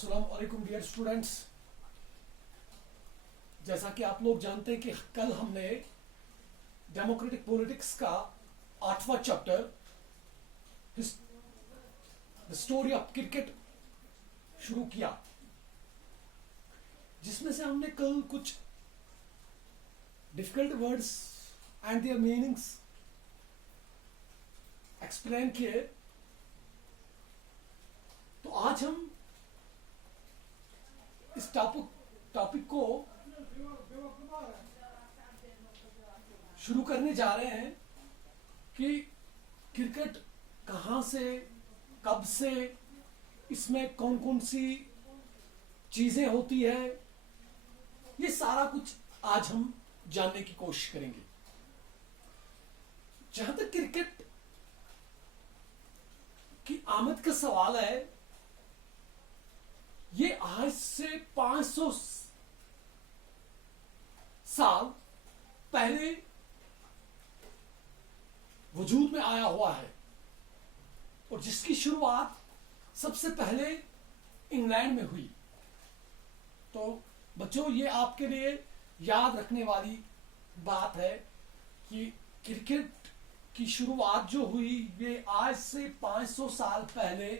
अस्सलाम वालेकुम dear students. जैसा कि आप लोग जानते हैं कि कल हमने डेमोक्रेटिक पॉलिटिक्स का 8वां chapter the story of cricket शुरू किया, जिसमें से हमने कल कुछ difficult words and their meanings explain किए। तो आज हम इस टॉपिक को शुरू करने जा रहे हैं कि क्रिकेट कहाँ से, कब से, इसमें कौन कौन सी चीजें होती है, ये सारा कुछ आज हम जानने की कोशिश करेंगे। जहां तक क्रिकेट की आमद का सवाल है, ये आज से 500 साल पहले वजूद में आया हुआ है और जिसकी शुरुआत सबसे पहले इंग्लैंड में हुई। तो बच्चों, ये आपके लिए याद रखने वाली बात है कि क्रिकेट की शुरुआत जो हुई ये आज से 500 साल पहले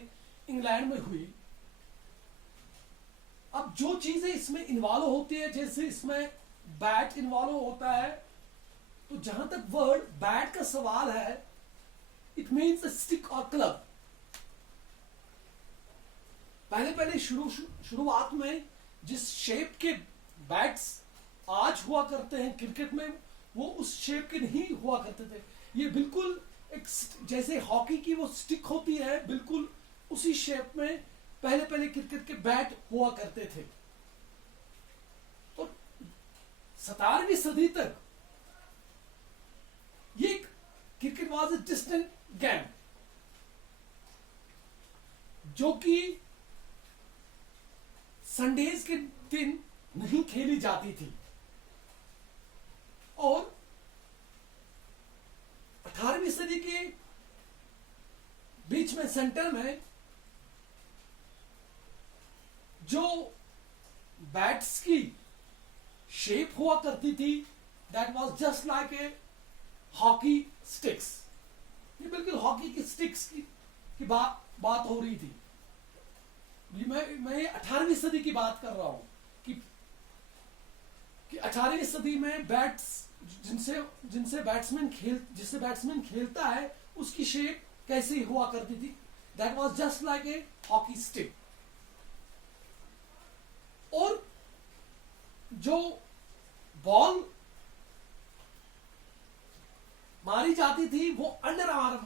इंग्लैंड में हुई। अब जो चीजें इसमें इन्वॉल्व होती है, जैसे इसमें बैट इन्वॉल्व होता है, तो जहां तक वर्ड बैट का सवाल है, इट मीन्स स्टिक और क्लब। पहले शुरुआत में जिस शेप के बैट्स आज हुआ करते हैं क्रिकेट में, वो उस शेप के नहीं हुआ करते थे। ये बिल्कुल एक जैसे हॉकी की वो स्टिक होती है, बिल्कुल उसी शेप में पहले क्रिकेट के बैट हुआ करते थे। तो 17वीं सदी तक ये cricket was a distant game, जो कि संडेज के दिन नहीं खेली जाती थी। और 18वीं सदी के बीच में सेंटर में जो बैट्स की शेप हुआ करती थी, that was just like A hockey sticks. ये बिल्कुल हॉकी की स्टिक्स की बात हो रही थी। मैं 18वीं सदी की बात कर रहा हूं कि 18वीं सदी में बैट्स जिससे बैट्समैन खेलता है, उसकी शेप कैसी हुआ करती थी, that was just like A hockey stick. और जो बॉल मारी जाती थी वो अंडर आर्म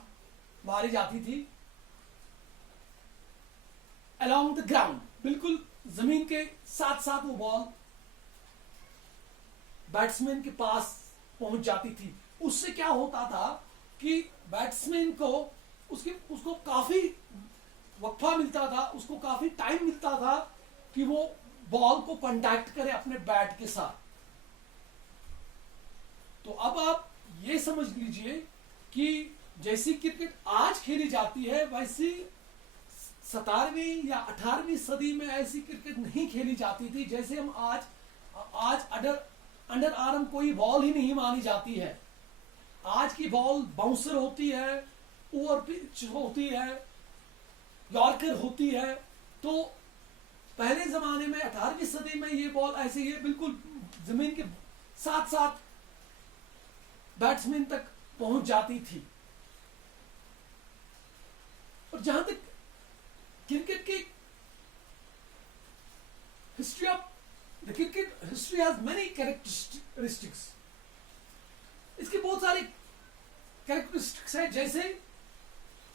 मारी जाती थी, अलोंग द ग्राउंड, बिल्कुल जमीन के साथ साथ वो बॉल बैट्समैन के पास पहुंच जाती थी। उससे क्या होता था कि बैट्समैन को उसको काफी वक्फा मिलता था, उसको काफी टाइम मिलता था कि वो बॉल को कांटेक्ट करे अपने बैट के साथ। तो अब आप ये समझ लीजिए कि जैसी क्रिकेट आज खेली जाती है, वैसी 17वीं या 18वीं सदी में ऐसी क्रिकेट नहीं खेली जाती थी। जैसे हम आज अंडर आर्म कोई बॉल ही नहीं मानी जाती है। आज की बॉल बाउंसर होती है, ओवर पिच होती है, यॉर्कर होती है। तो पहले जमाने में 18वीं सदी में ये बॉल ऐसे ही बिल्कुल जमीन के साथ साथ बैट्समैन तक पहुंच जाती थी। और जहां तक क्रिकेट की history of the cricket history has many characteristics. इसकी बहुत सारी कैरेक्टरिस्टिक्स है। जैसे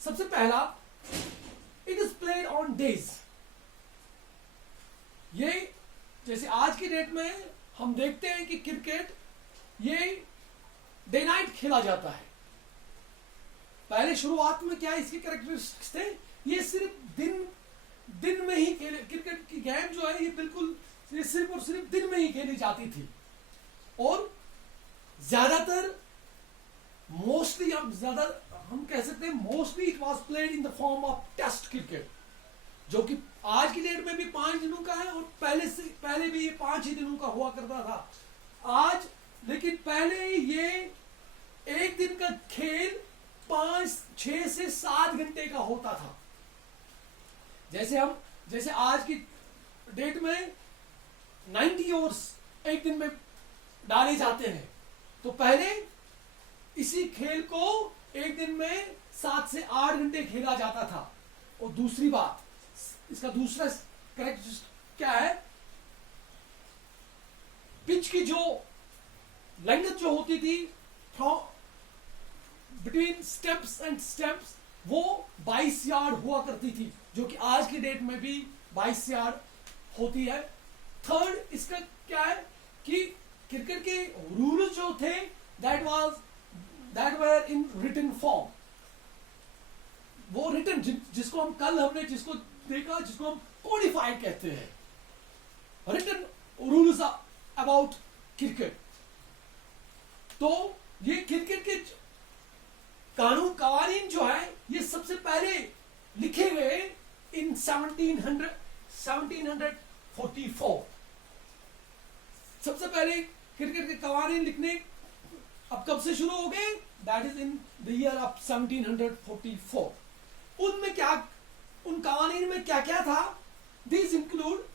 सबसे पहला, it is played on days. ये जैसे आज की डेट में हम देखते हैं कि क्रिकेट ये डे नाइट खेला जाता है। पहले शुरुआत में क्या इसके कैरेक्टरिस्टिक्स थे, ये सिर्फ दिन में ही क्रिकेट की गेम जो है ये बिल्कुल सिर्फ और सिर्फ दिन में ही खेली जाती थी। और ज्यादातर मोस्टली हम कह सकते हैं mostly it was played in the form of test cricket, जो कि आज की डेट में भी 5 दिनों का है और पहले भी ये 5 ही दिनों का हुआ करता था आज। लेकिन पहले ये एक दिन का खेल 6 से 7 घंटे का होता था। जैसे आज की डेट में 90 ओवर्स एक दिन में डाले जाते हैं, तो पहले इसी खेल को एक दिन में 7 से 8 घंटे खेला जाता था। और दूसरी बात, इसका दूसरा करेक्ट क्या है, पिच की जो लेंथ जो होती थी बिटवीन स्टेप्स एंड स्टेप्स वो 22 यार्ड हुआ करती थी, जो कि आज की डेट में भी 22 यार्ड होती है। थर्ड इसका क्या है कि क्रिकेट के रूल्स जो थे that were in written form. वो रिटन जिसको हमने जिसको देखा, जिसको हम कोडिफाइड कहते हैं, रिटन रूल्स अबाउट क्रिकेट। तो ये क्रिकेट के कानून कवानीन जो है ये सबसे पहले लिखे गए इन 1744। सबसे पहले क्रिकेट के कवानीन लिखने अब कब से शुरू हो गए, that is in the year of 1744। उनमें क्या, उन कवानीन में क्या क्या था, this include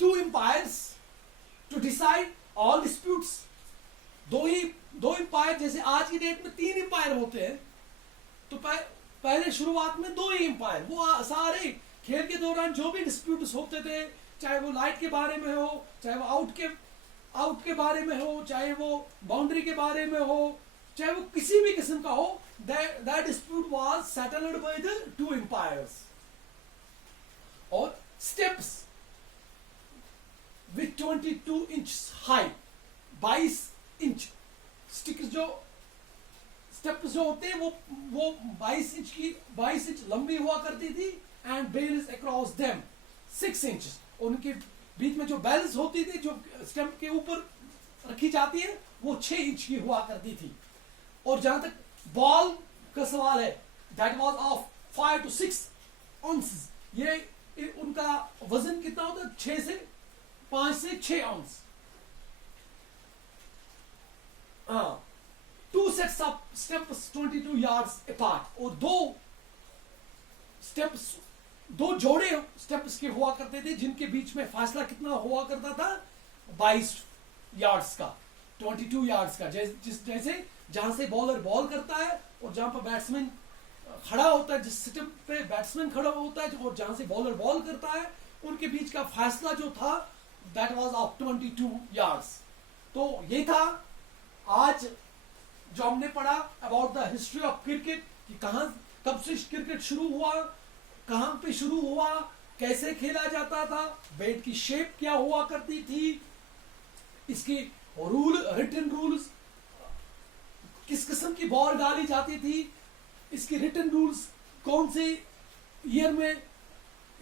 2 empires to decide all disputes. दो एम्पायर, जैसे आज की डेट में 3 एम्पायर होते हैं, तो पहले शुरुआत में 2 ही एम्पायर, वो सारे खेल के दौरान जो भी डिस्प्यूट्स होते थे, चाहे वो लाइट के बारे में हो, चाहे वो आउट के बारे में हो, चाहे वो बाउंड्री के बारे में हो, चाहे वो किसी भी किस्म का हो, that dispute was settled by the 2 empires. और steps with 22 inches high, 22 inch sticks जो स्टेप्स जो होते हैं वो 22 इंच लंबी हुआ करती थी, and bells across them 6 inch. उनके बीच में जो बेल्स होती थी, जो स्टेप के ऊपर रखी जाती है, वो 6 इंच की हुआ करती थी। और जहां तक बॉल का सवाल है, that was of 5 to 6 ounces। ये उनका वजन कितना होता है, 5 से 6 ounce. 2 sets of steps 22 yards apart। और दो जोड़े स्टेप्स के हुआ करते थे, जिनके बीच में फासला कितना हुआ करता था, 22 यार्ड्स का, 22 यार्ड्स का। जैसे जहां से बॉलर बॉल करता है और जहां पर बैट्समैन खड़ा होता है, जिस स्टेप पे बैट्समैन खड़ा होता है और जहां से बॉलर बॉल करता है, उनके बीच का फासला जो था दैट वाज ऑफ 22 यार्ड्स। तो ये था आज जो हमने पढ़ा about the history of cricket, कि कब से क्रिकेट शुरू हुआ, कहां पे शुरू हुआ, कैसे खेला जाता था, बैट की शेप क्या हुआ करती थी, इसके रिटन रूल्स, किस किस्म की बॉल डाली जाती थी, इसके रिटन रूल्स कौन से ईयर में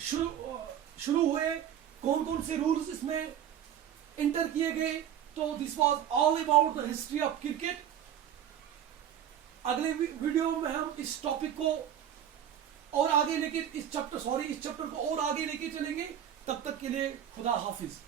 शुरू हुए, कौन कौन से रूल्स इसमें इंटर किए गए। तो this was all about the history of cricket. अगले वीडियो में हम इस टॉपिक को और आगे लेके इस चैप्टर को और आगे लेके चलेंगे। तब तक के लिए खुदा हाफिज।